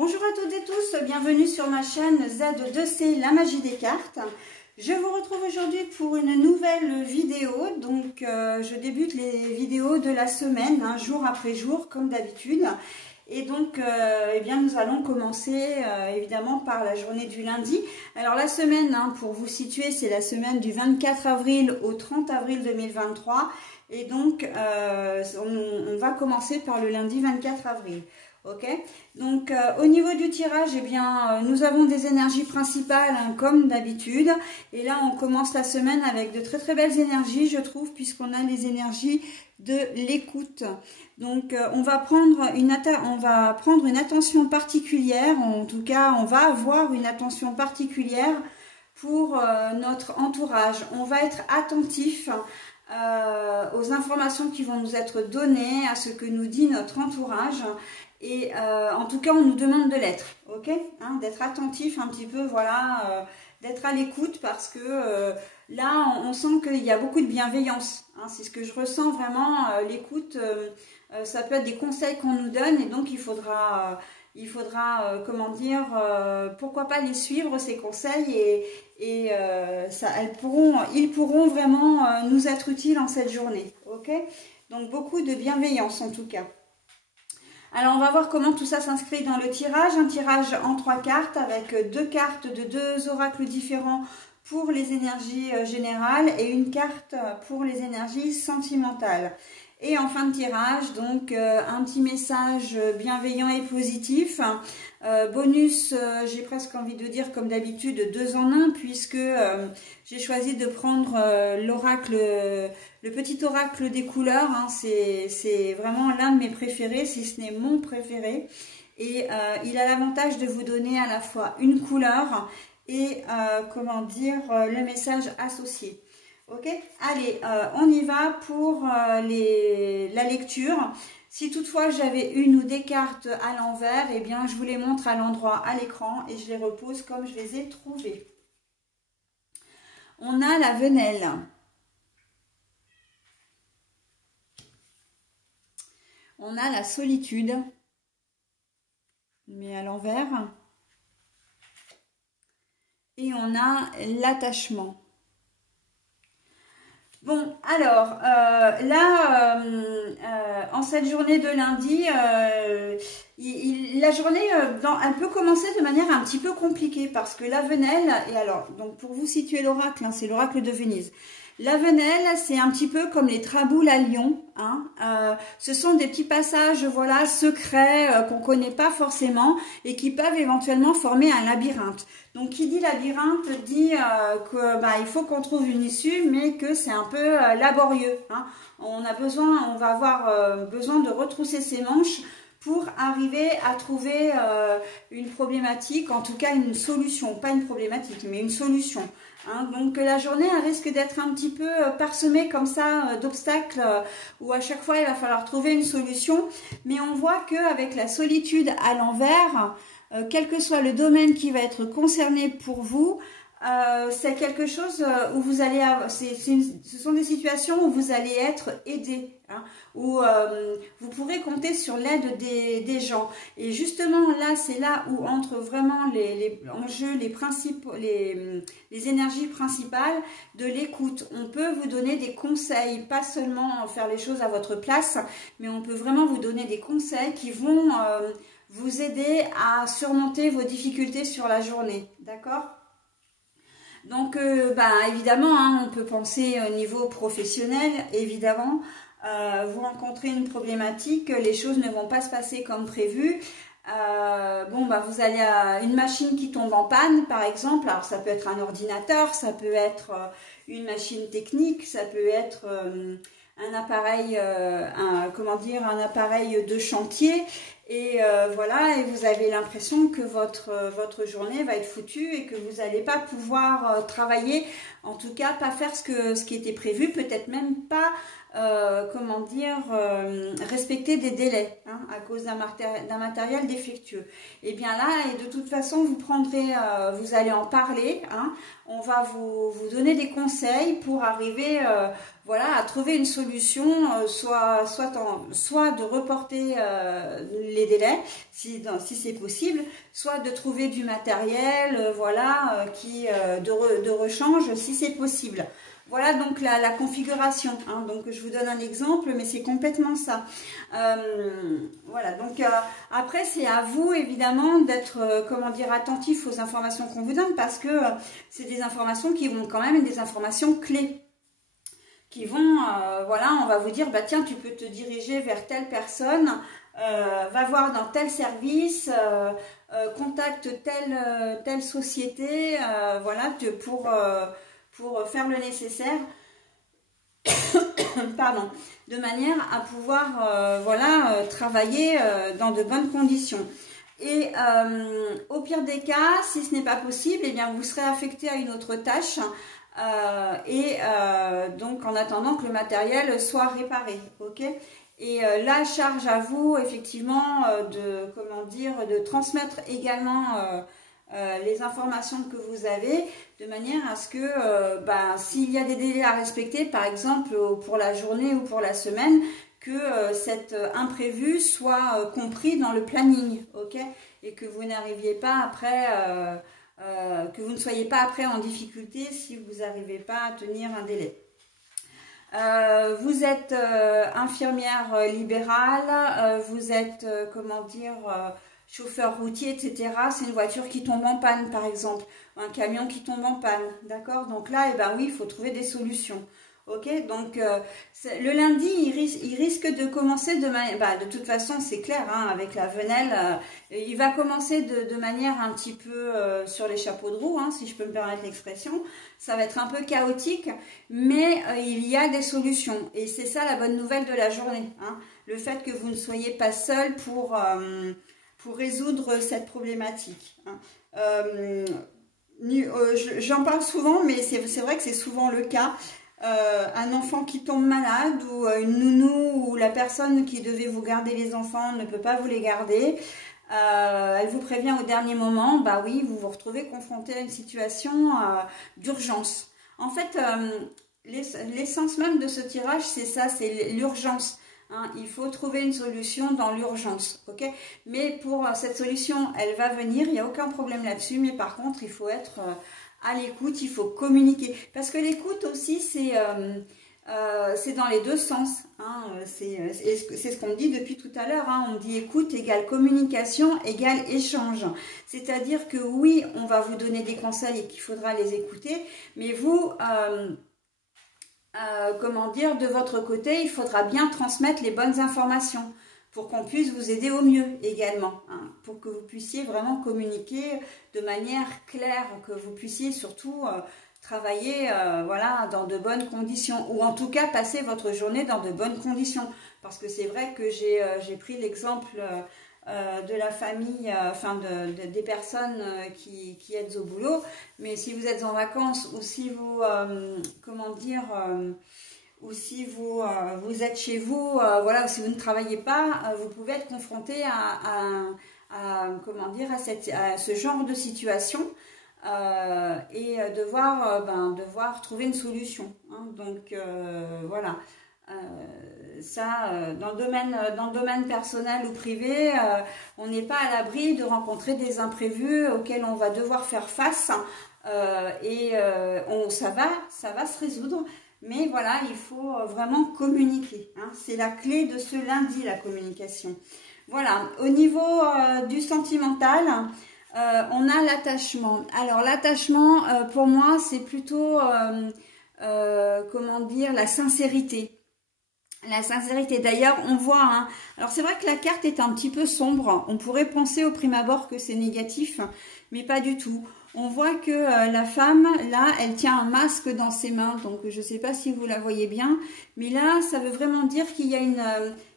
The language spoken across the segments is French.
Bonjour à toutes et tous, bienvenue sur ma chaîne Z2C, la magie des cartes. Je vous retrouve aujourd'hui pour une nouvelle vidéo. Donc je débute les vidéos de la semaine, jour après jour comme d'habitude. Et donc eh bien, nous allons commencer évidemment par la journée du lundi. Alors la semaine, pour vous situer, c'est la semaine du 24 avril au 30 avril 2023. Et donc on va commencer par le lundi 24 avril. Ok, donc au niveau du tirage, eh bien, nous avons des énergies principales comme d'habitude. Et là, on commence la semaine avec de très très belles énergies, je trouve, puisqu'on a les énergies de l'écoute. Donc, on va prendre une attention particulière. En tout cas, on va avoir une attention particulière pour notre entourage. On va être attentif aux informations qui vont nous être données, à ce que nous dit notre entourage. Et en tout cas, on nous demande de l'être, ok, d'être attentif un petit peu, voilà, d'être à l'écoute parce que là, on sent qu'il y a beaucoup de bienveillance. C'est ce que je ressens vraiment, l'écoute, ça peut être des conseils qu'on nous donne et donc il faudra comment dire, pourquoi pas les suivre, ces conseils et ils pourront vraiment nous être utiles en cette journée, ok. Donc beaucoup de bienveillance en tout cas. Alors on va voir comment tout ça s'inscrit dans le tirage, un tirage en 3 cartes avec 2 cartes de 2 oracles différents pour les énergies générales et une carte pour les énergies sentimentales. Et en fin de tirage, donc un petit message bienveillant et positif. Bonus, j'ai presque envie de dire comme d'habitude 2 en 1 puisque j'ai choisi de prendre l'oracle, le petit oracle des couleurs. C'est vraiment l'un de mes préférés, si ce n'est mon préféré. Et il a l'avantage de vous donner à la fois une couleur et comment dire, le message associé. Ok, allez, on y va pour la lecture. Si toutefois j'avais une ou des cartes à l'envers, eh bien je vous les montre à l'endroit à l'écran et je les repose comme je les ai trouvées. On a la venelle. On a la solitude, mais à l'envers. Et on a l'attachement. Bon, alors, là, en cette journée de lundi, la journée, elle peut commencer de manière un petit peu compliquée parce que la venelle, et alors, donc pour vous situer l'oracle, c'est l'oracle de Venise. La venelle, c'est un petit peu comme les traboules à Lyon. Ce sont des petits passages, voilà, secrets qu'on ne connaît pas forcément et qui peuvent éventuellement former un labyrinthe. Donc, qui dit labyrinthe dit il faut qu'on trouve une issue, mais que c'est un peu laborieux. On va avoir besoin de retrousser ses manches pour arriver à trouver une problématique, en tout cas une solution, pas une problématique, mais une solution. Donc la journée elle risque d'être un petit peu parsemée comme ça d'obstacles où à chaque fois il va falloir trouver une solution. Mais on voit qu'avec la solitude à l'envers, quel que soit le domaine qui va être concerné pour vous, c'est quelque chose où vous allez ce sont des situations où vous allez être aidé, où vous pourrez compter sur l'aide des gens. Et justement là, c'est là où entrent vraiment en jeu les énergies principales de l'écoute. On peut vous donner des conseils, pas seulement faire les choses à votre place, mais on peut vraiment vous donner des conseils qui vont vous aider à surmonter vos difficultés sur la journée, d'accord ? Donc, évidemment, on peut penser au niveau professionnel, évidemment. Vous rencontrez une problématique, les choses ne vont pas se passer comme prévu. Vous allez à une machine qui tombe en panne, par exemple. Alors, ça peut être un ordinateur, ça peut être une machine technique, ça peut être un appareil, un appareil de chantier. Et voilà, et vous avez l'impression que votre journée va être foutue et que vous n'allez pas pouvoir travailler, en tout cas pas faire ce qui était prévu, peut-être même pas comment dire, respecter des délais hein, à cause d'un matériel défectueux. Et bien là, et de toute façon, vous prendrez, vous allez en parler. Hein, on va vous donner des conseils pour arriver, voilà, à trouver une solution, soit de reporter les délais, si c'est possible, soit de trouver du matériel, voilà, de rechange, si c'est possible. Voilà donc la configuration. Hein. Donc je vous donne un exemple, mais c'est complètement ça. Voilà. Donc après c'est à vous évidemment d'être comment dire attentif aux informations qu'on vous donne parce que c'est des informations qui vont quand même être des informations clés. Qui vont voilà, on va vous dire bah tiens tu peux te diriger vers telle personne, va voir dans tel service, contacte telle société, voilà pour faire le nécessaire, pardon, de manière à pouvoir voilà, travailler dans de bonnes conditions. Et au pire des cas, si ce n'est pas possible, eh bien vous serez affecté à une autre tâche donc en attendant que le matériel soit réparé, ok. Et la charge à vous, effectivement, de transmettre également les informations que vous avez, de manière à ce que s'il y a des délais à respecter, par exemple pour la journée ou pour la semaine, que cet imprévu soit compris dans le planning, ok, et que vous n'arriviez pas après, que vous ne soyez pas après en difficulté si vous n'arrivez pas à tenir un délai. Vous êtes infirmière libérale, vous êtes, comment dire, chauffeur routier, etc. C'est une voiture qui tombe en panne, par exemple, un camion qui tombe en panne, d'accord? Donc là, eh ben oui, il faut trouver des solutions. Ok, donc le lundi, il risque de commencer de toute façon, c'est clair, hein, avec la venelle, il va commencer de manière un petit peu sur les chapeaux de roue, hein, si je peux me permettre l'expression. Ça va être un peu chaotique, mais il y a des solutions. Et c'est ça la bonne nouvelle de la journée, hein, le fait que vous ne soyez pas seul pour résoudre cette problématique. Hein. J'en parle souvent, mais c'est vrai que c'est souvent le cas. Un enfant qui tombe malade ou une nounou ou la personne qui devait vous garder les enfants ne peut pas vous les garder, elle vous prévient au dernier moment, bah oui, vous vous retrouvez confronté à une situation d'urgence. En fait, l'essence même de ce tirage, c'est ça, c'est l'urgence. Hein, il faut trouver une solution dans l'urgence, ok? Mais pour cette solution, elle va venir, il n'y a aucun problème là-dessus, mais par contre, il faut être à l'écoute, il faut communiquer. Parce que l'écoute aussi, c'est dans les deux sens. Hein, c'est ce qu'on me dit depuis tout à l'heure. Hein, on me dit écoute égale communication égale échange. C'est-à-dire que oui, on va vous donner des conseils et qu'il faudra les écouter, mais vous... comment dire, de votre côté, il faudra bien transmettre les bonnes informations pour qu'on puisse vous aider au mieux également, hein, pour que vous puissiez vraiment communiquer de manière claire, que vous puissiez surtout travailler voilà, dans de bonnes conditions, ou en tout cas passer votre journée dans de bonnes conditions, parce que c'est vrai que j'ai pris l'exemple de la famille, enfin des personnes qui êtes au boulot, mais si vous êtes en vacances ou si vous, comment dire, ou si vous êtes chez vous, voilà, ou si vous ne travaillez pas, vous pouvez être confronté comment dire, à ce genre de situation et devoir trouver une solution. Hein, donc voilà. Dans le domaine personnel ou privé, on n'est pas à l'abri de rencontrer des imprévus auxquels on va devoir faire face ça va se résoudre, mais voilà, il faut vraiment communiquer, hein. C'est la clé de ce lundi, la communication. Voilà, au niveau du sentimental, on a l'attachement. Alors l'attachement, pour moi, c'est plutôt, comment dire, la sincérité. La sincérité, d'ailleurs, on voit, hein, alors c'est vrai que la carte est un petit peu sombre, on pourrait penser au prime abord que c'est négatif, mais pas du tout. On voit que la femme, là, elle tient un masque dans ses mains, donc je ne sais pas si vous la voyez bien, mais là, ça veut vraiment dire qu'il y a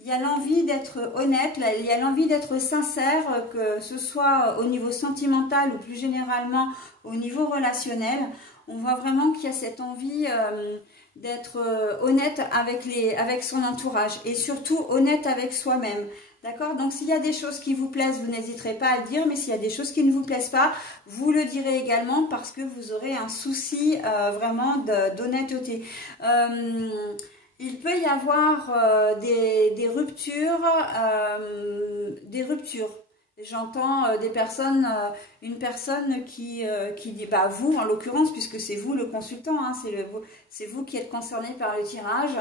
il y a l'envie d'être honnête, là, il y a l'envie d'être sincère, que ce soit au niveau sentimental ou plus généralement au niveau relationnel. On voit vraiment qu'il y a cette envie honnête avec son entourage et surtout honnête avec soi-même. D'accord? Donc, s'il y a des choses qui vous plaisent, vous n'hésiterez pas à le dire, mais s'il y a des choses qui ne vous plaisent pas, vous le direz également parce que vous aurez un souci vraiment d'honnêteté. Il peut y avoir des ruptures, J'entends des personnes, une personne qui dit, bah vous en l'occurrence, puisque c'est vous le consultant, hein, c'est vous qui êtes concerné par le tirage,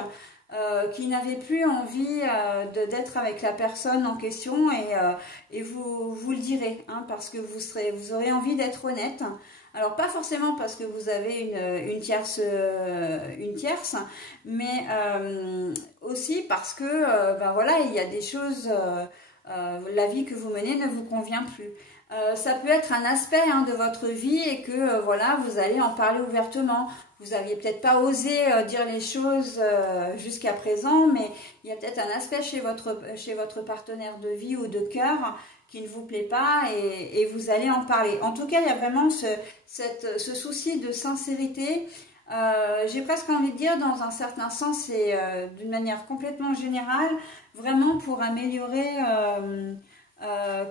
qui n'avait plus envie d'être avec la personne en question et vous le direz, hein, parce que vous aurez envie d'être honnête. Alors pas forcément parce que vous avez une tierce, mais aussi parce que ben voilà, il y a des choses, la vie que vous menez ne vous convient plus. Ça peut être un aspect de votre vie et que voilà, vous allez en parler ouvertement. Vous n'aviez peut-être pas osé dire les choses jusqu'à présent, mais il y a peut-être un aspect chez votre partenaire de vie ou de cœur qui ne vous plaît pas et vous allez en parler. En tout cas, il y a vraiment ce souci de sincérité. J'ai presque envie de dire dans un certain sens et d'une manière complètement générale, vraiment pour améliorer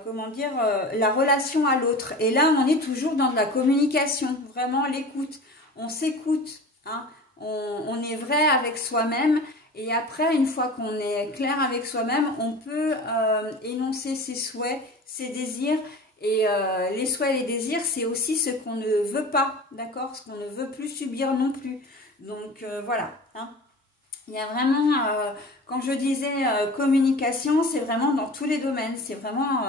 comment dire, la relation à l'autre. Et là, on est toujours dans de la communication, vraiment l'écoute. On s'écoute, hein, on est vrai avec soi-même. Et après, une fois qu'on est clair avec soi-même, on peut énoncer ses souhaits, ses désirs. Et les souhaits et les désirs, c'est aussi ce qu'on ne veut pas, d'accord? Ce qu'on ne veut plus subir non plus. Donc voilà, hein. Il y a vraiment, quand je disais communication, c'est vraiment dans tous les domaines. C'est vraiment,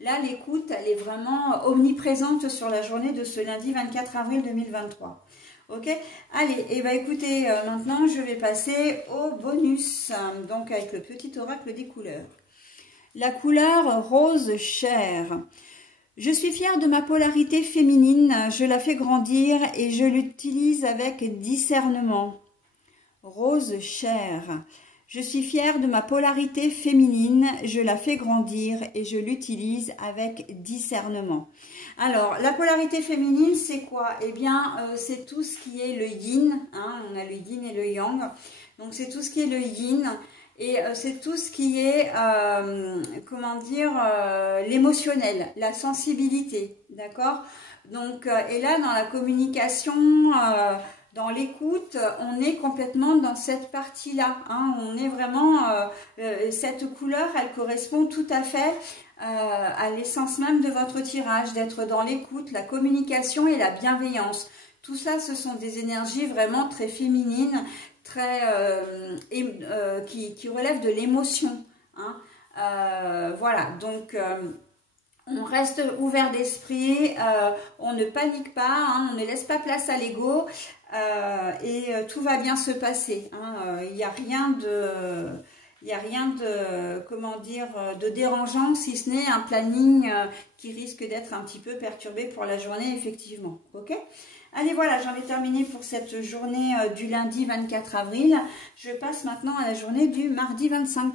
là, l'écoute, elle est vraiment omniprésente sur la journée de ce lundi 24 avril 2023. Ok, allez, et bah écoutez, maintenant je vais passer au bonus, donc avec le petit oracle des couleurs. La couleur rose chair. Je suis fière de ma polarité féminine, je la fais grandir et je l'utilise avec discernement. Rose chair. Je suis fière de ma polarité féminine, je la fais grandir et je l'utilise avec discernement. Alors, la polarité féminine, c'est quoi? Eh bien, c'est tout ce qui est le yin, hein, on a le yin et le yang. Donc, c'est tout ce qui est le yin et c'est tout ce qui est, comment dire, l'émotionnel, la sensibilité, d'accord? Donc, et là, dans la communication... dans l'écoute, on est complètement dans cette partie-là. Hein. On est vraiment... cette couleur, elle correspond tout à fait à l'essence même de votre tirage, d'être dans l'écoute, la communication et la bienveillance. Tout ça, ce sont des énergies vraiment très féminines, très qui relèvent de l'émotion. Hein. Voilà, donc... on reste ouvert d'esprit, on ne panique pas, hein, on ne laisse pas place à l'ego et tout va bien se passer. Hein, il n'y a rien de, comment dire, de dérangeant, si ce n'est un planning qui risque d'être un petit peu perturbé pour la journée, effectivement. Ok ? Allez, voilà, j'en ai terminé pour cette journée du lundi 24 avril. Je passe maintenant à la journée du mardi 25.